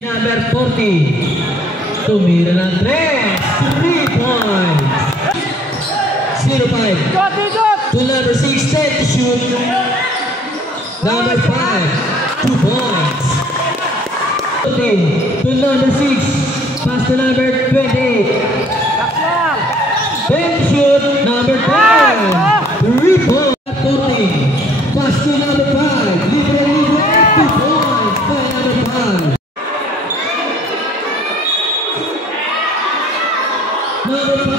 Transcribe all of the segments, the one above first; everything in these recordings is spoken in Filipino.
Number 40. Tumira ng 3 points. 0-5. To number 6, 10 to shoot. Number 5, 2 points. To number 6, pass to number 28. 10 to shoot. Number 10, 3 points. 14. Pass to number 5. Libre, 2 points. By number 5. Number 5,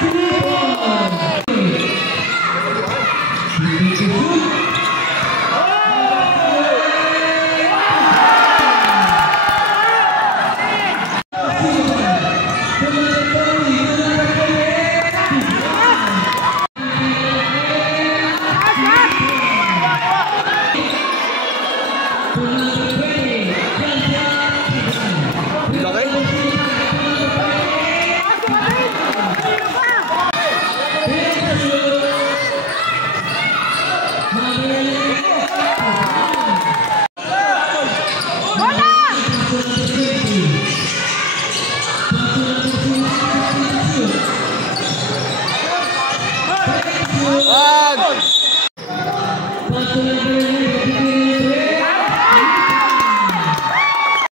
3 points.